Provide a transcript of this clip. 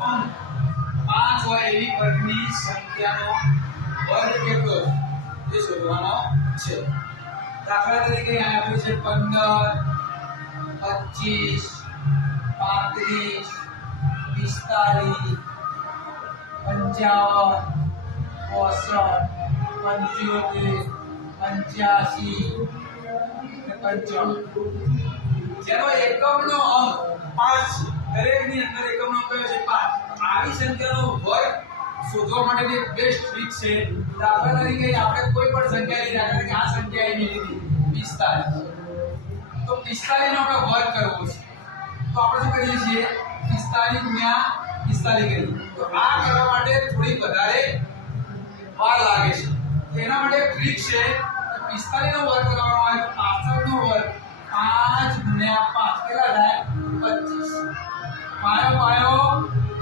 અંક પાંચ હોય એવી વર્ગની સંખ્યાનો વર્ગ કેટલો છે એ શોધવાનો છે દાખલા તરીકે અહીં આપ્યું છે પંદર પચીસ પાંત્રીસ પિસ્તાલીસ પંચાવન પોસઠ પંચોતેર પંચ્યાસી અને પંચાવન જેનો એકમનો અંક પાંચ છે દરેકની અંદર એકમનો કયો છે? પાંચ. આવી સંખ્યાનો વર્ગ શોધવા માટેની બેસ્ટ ટ્રીક છે. દાખલા તરીકે આપણે કોઈ પણ સંખ્યા લઈ દાખલા તરીકે આ સંખ્યા એની લીધી, પિસ્તાલીસ. તો પિસ્તાલીસ નો આપણે વર્ગ કરવો છે. તો આપણે શું કરીએ છીએ? પિસ્તાલીસ ગુણ્યા પિસ્તાલીસ કરીએ. તો આ કરવા માટે થોડી વધારે વાર લાગે છે. તેના માટે ટ્રીક છે. પિસ્તાલીસ નો વર્ગ કરવાનો હોય તો નો વર્ગ પાંચ ગુણ્યા 나와요.